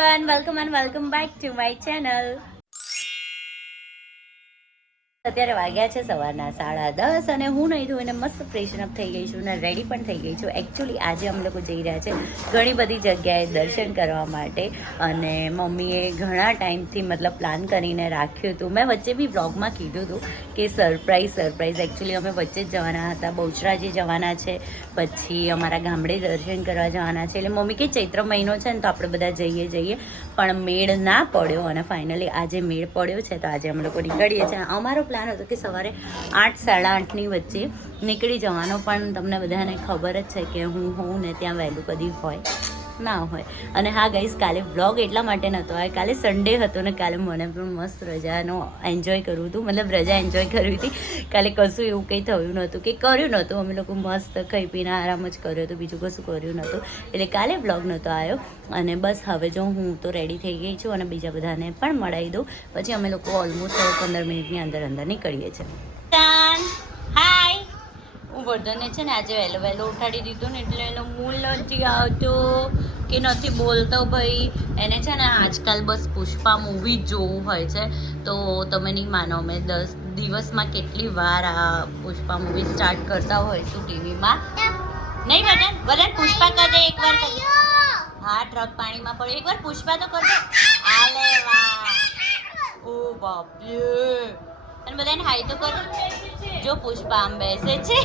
everyone, welcome and welcome back to my channel. અત્યારે વાગ્યા છે સવારના 10:30 અને હું નહીં ધોઈને મસ્ત ફ્રેશન અપ થઈ ગઈ છું અને રેડી પણ થઈ ગઈ છું. એકચ્યુઅલી આજે અમે લોકો જઈ રહ્યા છે ઘણી બધી જગ્યાએ દર્શન કરવા માટે અને મમ્મીએ ઘણા ટાઈમથી મતલબ પ્લાન કરીને રાખ્યું હતું. મેં વચ્ચે બી વ્લોગમાં કીધું હતું કે સરપ્રાઈઝ એકચ્યુઅલી અમે વચ્ચે જ જવાના હતા, બહુચરાજી જવાના છે, પછી અમારા ગામડે દર્શન કરવા જવાના છે. એટલે મમ્મી કે ચૈત્ર મહિનો છે ને તો આપણે બધા જઈએ પણ મેળ ના પડ્યો અને ફાઇનલી આજે મેળ પડ્યો છે તો આજે અમે લોકો નીકળીએ છીએ. અમારો પ્લાન હતો કે સવારે 8, 8:30ની વચ્ચે નીકળી જવાનો, પણ તમને બધાને ખબર જ છે કે હું હોઉં ને ત્યાં વહેલું કદી હોય ના હોય. અને હા ગાઈઝ, કાલે વ્લોગ એટલા માટે નહોતો આવ્યો, કાલે સન્ડે હતો ને કાલે મને પણ મસ્ત રજાનો એન્જોય કરવું હતું, મતલબ રજા એન્જોય કરવી હતી. કાલે કશું એવું કંઈ થયું નહોતું કે કર્યું નહોતું, અમે લોકો મસ્ત ખાઈ પીને આરામ જ કર્યો હતો, બીજું કશું કર્યું નહોતું. એટલે કાલે વ્લોગ નહોતો આવ્યો. અને બસ હવે જો હું તો રેડી થઈ ગઈ છું અને બીજા બધાને પણ મળાવી દઉં, પછી અમે લોકો ઓલમોસ્ટ 15 મિનિટની અંદર નીકળીએ છીએ. હાય, હું વર્ધનને છે ને આજે વહેલો ઉઠાડી દીધું ને એટલે એનો મૂળ નથી આવતો કે નથી બોલતો ભાઈ. એને છે ને આજકાલ બસ પુષ્પા મૂવી જ જોવું હોય છે. તો તમે નહીં માનો, અમે 10 દિવસમાં કેટલી વાર આ પુષ્પા મૂવી સ્ટાર્ટ કરતા હોઈશું ટીવીમાં. નહીં વદન પુષ્પા કર દે એકવાર. હા, ટ્રક પાણીમાં પડ્યો, એકવાર પુષ્પા તો કર દે. આલે વાહ, ઓ બાપ રે. અને બધાને હાઈ તો કરો. જો પુષ્પા આમ બેસે છે.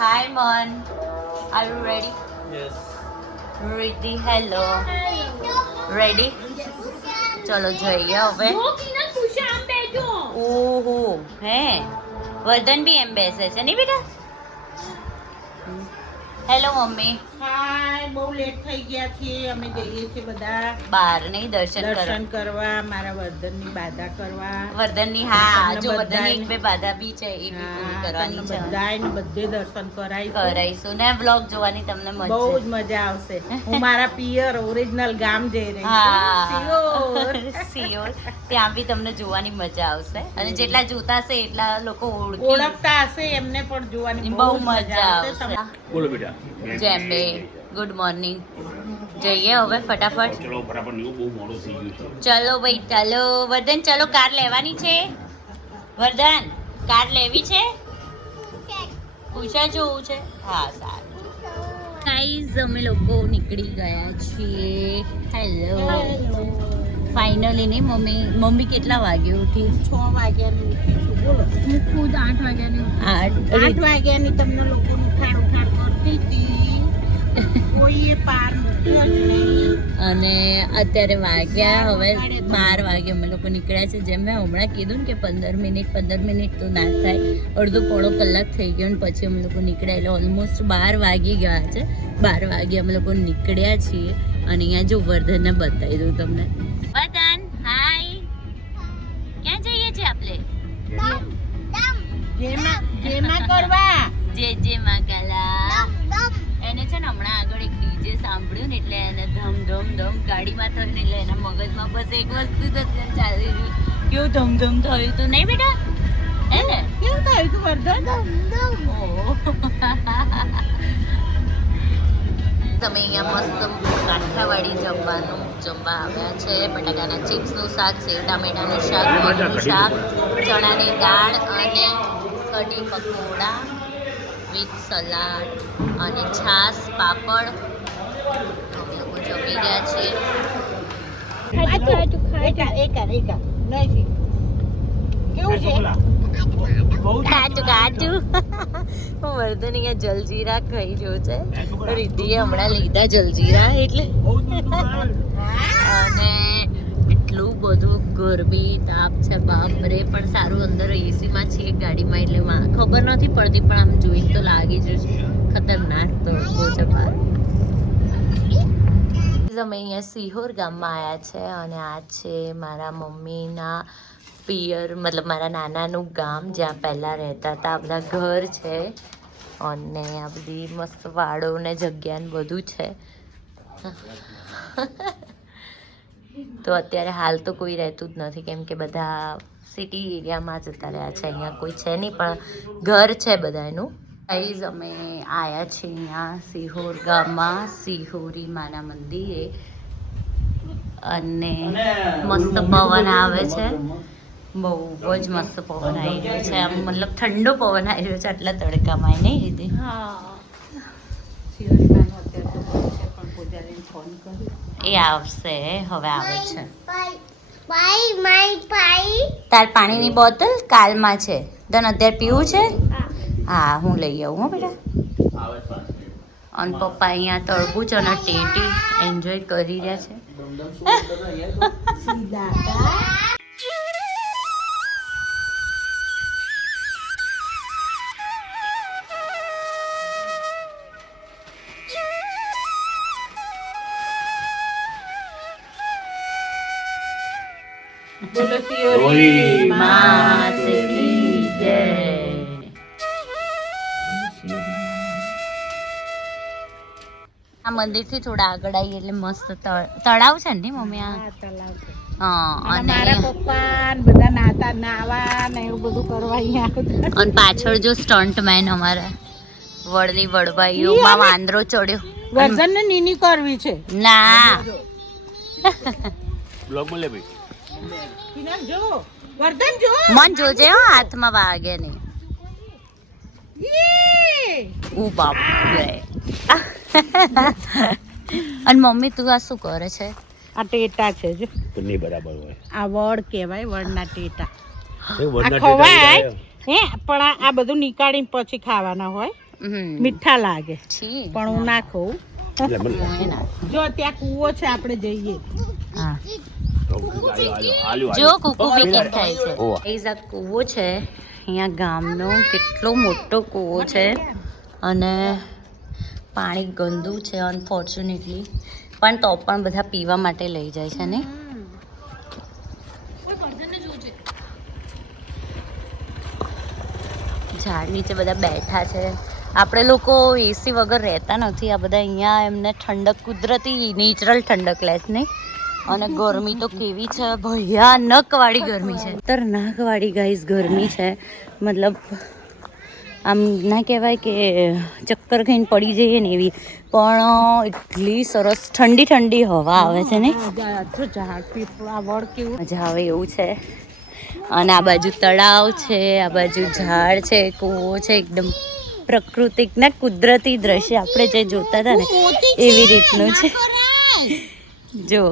હાય મન, are you ready? Yes ready. Hello ready? ચલો જઈએ હવે. ઓહો હે, વર્ધન બી એમ બેસે છે નહીં બેટા? Hello mummy. હાય, બહુ લેટ થઈ ગયા છીએ. અમે જઈએ છીએ બધા બહાર નહીં દર્શન કરવા, મારા વર્ધનની બાધા કરવા. વર્ધનની, હા જો વર્ધનની 1-2 બાધા બી છે એ બી પૂરી કરવાની છે. બધાને બધે દર્શન કરાઈશું ને વ્લોગ જોવાની તમને બહુ જ મજા આવશે. હું મારા પિયર ઓરિજિનલ ગામ જઈ રહી છું, સિયોર. ત્યાં બી તમને જોવાની મજા આવશે અને જેટલા જોતા હશે એટલા લોકો ઓળખતા હશે, એમને પણ જોવાની બહુ મજા આવશે. બોલો બેટા. જેમ બે ગુડ મોર્નિંગ. જઈએ હવે ફટાફટ. ચલો બરાબર, નહીં બહુ મોડું થઈ ગયું છે. ચલો ભાઈ ચાલો. વર્ધન ચલો, કાર લેવાની છે. વર્ધન કાર લેવી છે? પૂછા જોવું છે? હા સારું. ગાઈઝ અમે લોકો નીકળી ગયા છીએ. હેલો. ફાઇનલી નહીં મમ્મી કેટલા વાગે ઉઠી? 6 વાગ્યાની ઉઠી છું. બોલો, હું ખુદ 8 વાગ્યાની 8 વાગ્યાની તમને લોકોનું ઉઠાડ કરતી હતી. કોઈએ પાર મૂક્યો જ નહીં. અને અત્યારે વાગ્યા હવે 12 વાગે અમે લોકો નીકળ્યા છે. જેમ મેં હમણાં કીધું ને કે 15 મિનિટ તો ના થાય, અડધો પોણો કલાક થઈ ગયો ને પછી અમે લોકો નીકળ્યા. એટલે ઓલમોસ્ટ 12 વાગી ગયા છે. 12 વાગે અમે લોકો નીકળ્યા છીએ. અને અહીંયા જો વર્ધનને બતાવી દઉં તમને. વર્ધન હાય, ક્યાં જઈએ છીએ આપણે? જેમાં કરવા જે માકાલા. એને છે ને હમણાં આગળ એક ડીજે સાંભળ્યું ને એટલે એને ધમ ગાડીમાં થયું ને એટલે એના મગજમાં બસ એક વસ્તુ જ અત્યારે ચાલી રહ્યું. કેવું ધમ થયું તું નહીં બેટા? હે ને કેવું થયું તું વર્ધન? તમે અહીંયા મસ્ત કાઠિયાવાડી જમવા આવ્યા છે. બટાકાના ચિપ્સનું શાક, સેવ ટામેટાનું શાક, મગનું શાક, ચણાની દાળ અને કઢી પકોડા વિથ સલાડ અને છાશ, પાપડ. અમે લોકો જમી રહ્યા છીએ. કાચું હું વર્ધન અહીંયા જલજીરા ખાઈ રહ્યો છે. રીતિએ હમણાં લીધા જલજીરા એટલે. અને એટલું બધું ગરમી તાપ છે બાપરે, પણ સારું અંદર એસીમાં છીએ ગાડીમાં એટલે ખબર નથી પડતી, પણ આમ જોઈને તો લાગી જ ખતરનાક તડકો છે બહાર. અમે અહીંયા સિહોર ગામમાં આવ્યા છે અને આ છે મારા મમ્મીના પિયર, મતલબ મારા નાનાનું ગામ જ્યાં પહેલાં રહેતા હતા. બધા ઘર છે અને આ બધી મસ્ત વાડો ને જગ્યા ને બધું છે. તો અત્યારે હાલ તો કોઈ રહેતું જ નથી કેમ કે બધા સિટી એરિયામાં જતા રહ્યા છે. અહીંયા કોઈ છે નહીં પણ ઘર છે બધા એનું. ગાઈઝ અમે આયા છીએ અહીંયા સિહોર ગામમાં સિહોરી માના મંદિરે અને મસ્ત પવન આવે છે, બહુ જ મસ્ત પવન આવી રહ્યો છે. આમ મતલબ ઠંડો પવન આવી રહ્યો છે આટલા તડકામાં, નહીં દીદી? એ આવશે, હવે આવે છે. તાર પાણીની બોટલ કાલમાં છે, તને અત્યારે પીવું છે? હા, હું લઈ આવું હો બેટા. અને પપ્પા અહીંયા તરબૂચ અને ટેટી એન્જોય કરી રહ્યા છે. બોલો સિયોરી માત કી જય. આ મંદિરથી થોડા આગળ આવીએ એટલે મસ્ત તળાવ છે ને મમ્મી? આ હા, અને મારા પપ્પા ને બધા નાવા ને એવું બધું કરવા અહીંયા આવતા. અને પાછળ જો સ્ટન્ટમેન અમારા વળની વડવાઈઓમાં વાંદરો ચડ્યો. વર્ધન ને નીની કરવી છે. ના બ્લોગ માં લે ભાઈ. જો વર્ધન જો મન જોજે હો, હાથમાં વાગે નહીં. ઓ બાપ રે. અને મમ્મી તું આ શું કરે છે? આ ટેટા છે જો, નહીં બરાબર હોય. આ વડ કહેવાય, વડના ટેટા. એ આ વડના ખવાય ટેટા હે, પણ આ બધું નીકાળીને પછી ખાવાના હોય. મીઠા લાગે છી પણ હું ના ખાઉં. એટલે મને જો ત્યાં કૂવો છે, આપણે જઈએ. હા આલ્યો જો કુકુ પીકિંગ થાય છે. ઓહ. ગાઈઝ આ કૂવો છે અહીંયા ગામનો, કેટલો મોટો કૂવો છે અને પાણી ગંદુ છે અનફોર્ચ્યુનેટલી, પણ તો પણ બધા પીવા માટે લઈ જાય છે ને. ઝાડ નીચે બધા બેઠા છે. આપણે લોકો એસી વગર રહેતા નથી, આ બધા અહીંયા એમને ઠંડક, કુદરતી નેચરલ ઠંડક લે છે નહીં. અને ગરમી તો કેવી છે, ભયાનક વાળી ગરમી છે, ખતરનાક વાળી ગાઈઝ ગરમી છે. મતલબ આમ ના કહેવાય કે ચક્કર ખાઈને પડી જઈએ ને એવી, પણ એટલી સરસ ઠંડી ઠંડી હવા આવે છે ને, ઝાડ પીપળા વડ કેવું મજા આવે એવું છે. અને આ બાજુ તળાવ છે, આ બાજુ ઝાડ છે, કૂવો છે, એકદમ પ્રાકૃતિક ને કુદરતી દ્રશ્ય આપણે જે જોતા હતા ને એવી રીતનું છે. જો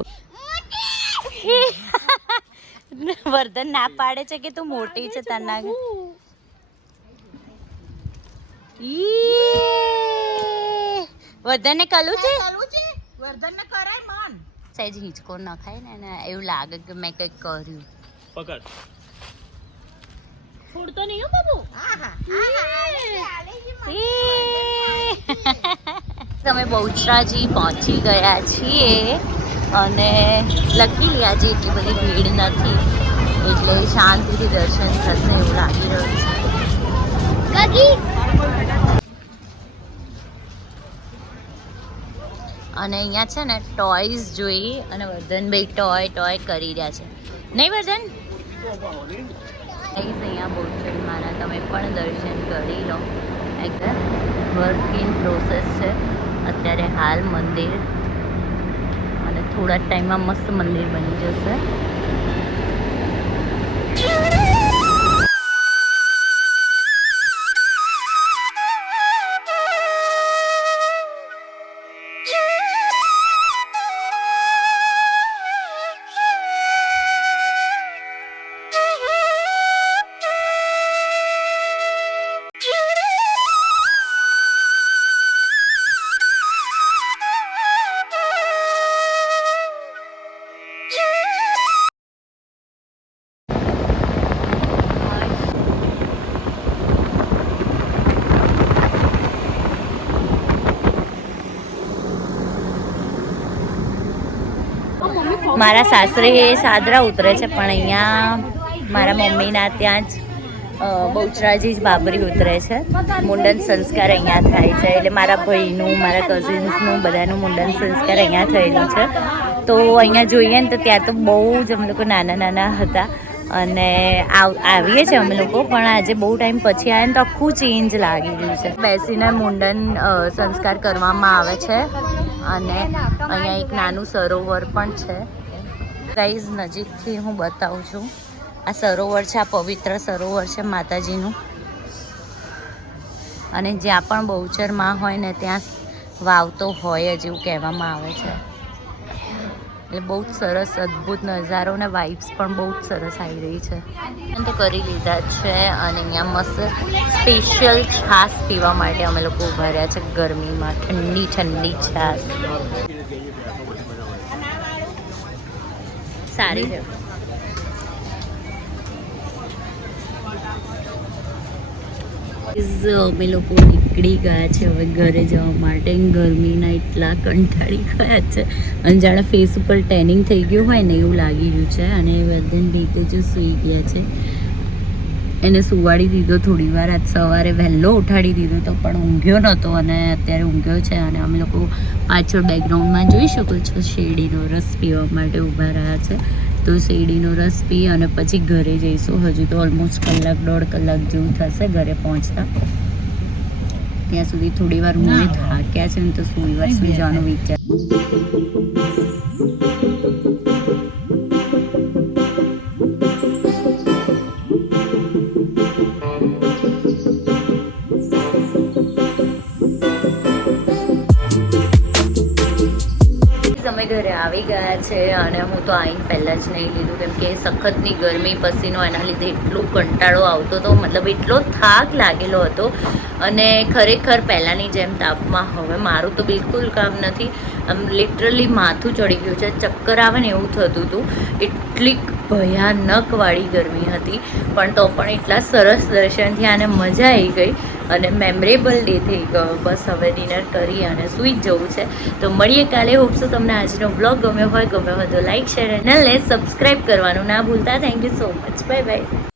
વર્ધન ના પાડે છે કે તું મોટી છે તાના. વર્ધન ને કલું છે, વર્ધન ને કરાય મન સહેજ હિંચકો ન ખાય ને એને એવું લાગે કે મેં કંઈક કર્યું. પકડ. છોડતો નહીં હો બાબુ. તમે બહુચરાજી પહોંચી ગયા છીએ અને લકીલી આજે એટલી બધી ભીડ નથી એટલે શાંતિથી દર્શન થશે એવું લાગી રહ્યું છે. અને અહીંયા છે ને ટોયઝ જોઈ અને વર્ધનભાઈ ટોય કરી રહ્યા છે, નહીં વર્ધન? અહીંયા બહુચર માના તમે પણ દર્શન કરી લો. એકદમ વર્ક ઇન પ્રોસેસ છે અત્યારે હાલ મંદિર, અને થોડા જ ટાઈમમાં મસ્ત મંદિર બની જશે. મારા સાસરે સાદરા ઉતરે છે, પણ અહીંયા મારા મમ્મીના ત્યાં જ બહુચરાજી જ બાબરી ઉતરે છે. મુંડન સંસ્કાર અહીંયા થાય છે, એટલે મારા ભાઈનું, મારા કઝિન્સનું બધાનું મુંડન સંસ્કાર અહીંયા થયેલું છે. તો અહીંયા જોઈએ ને તો ત્યાં તો બહુ જ અમે લોકો નાના હતા અને આવીએ છીએ અમે લોકો, પણ આજે બહુ ટાઈમ પછી આવ્યા ને તો આખું ચેન્જ લાગી રહ્યું છે. બેસીને મુંડન સંસ્કાર કરવામાં આવે છે અને અહીંયા એક નાનું સરોવર પણ છે. ગાઈઝ નજીકથી હું બતાવું છું. આ સરોવર છે, આ પવિત્ર સરોવર છે માતાજીનું. અને જ્યાં પણ બહુચર માં હોય ને ત્યાં વાવ તો હોય જ એવું કહેવામાં આવે છે. એટલે બહુ જ સરસ અદ્ભુત નજારો ને વાઇબ્સ પણ બહુ જ સરસ આવી રહી છે. તો કરી લીધા છે અને અહીંયા મસ્ત સ્પેશિયલ છાશ પીવા માટે અમે લોકો ઉભા રહ્યા છે ગરમીમાં. ઠંડી ઠંડી છાશ સારી છે. અમે લોકો નીકળી ગયા છે હવે ઘરે જવા માટે. ગરમીના એટલા કંટાળી ગયા છે અને જાણે ફેસ ઉપર ટેનિંગ થઈ ગયું હોય ને એવું લાગી રહ્યું છે. અને વર્ધન બી તો જો સૂઈ ગયા છે, એને સુવાડી દીધો થોડી વાર. આજ સવારે વહેલો ઉઠાડી દીધો તો પણ ઊંઘ્યો નહોતો અને અત્યારે ઊંઘ્યો છે. અને અમે લોકો પાછળ બેકગ્રાઉન્ડમાં જોઈ શકો છો શેરડીનો રસ પીવા માટે ઊભા રહ્યા છે. તો શેરડીનો રસ પી અને પછી ઘરે જઈશું. હજુ તો ઓલમોસ્ટ કલાક 1.5 કલાક જેવું થશે ઘરે પહોંચતા. ત્યાં સુધી થોડી વાર હું થાક્યા છે ને તો થોડી વાર સુઈ જવાનો વિચાર. અમે ઘરે આવી ગયા છે અને હું તો આવીને પહેલાં જ નહીં લીધું, કેમ કે સખતની ગરમી પસીનો એના લીધે એટલું કંટાળો આવતો હતો. મતલબ એટલો થાક લાગેલો હતો. અને ખરેખર પહેલાંની જેમ તાપમાં હવે મારું તો બિલકુલ કામ નથી. આમ લિટરલી માથું ચડી ગયું છે, ચક્કર આવે ને એવું થતું હતું. એટલી ભયાનક વાળી ગરમી હતી, પણ તો પણ એટલા સરસ દર્શન થયા અને મજા આવી ગઈ અને મેમરેબલ ડે થઈ ગયો. બસ હવે ડિનર કરી અને સૂઈ જ જવું છે. તો મળીએ કાલે. હોપ સો તમને આજનો બ્લોગ ગમ્યો હોય તો લાઈક શેર અને સબસ્ક્રાઈબ કરવાનું ના ભૂલતા. Thank you so much. Bye bye.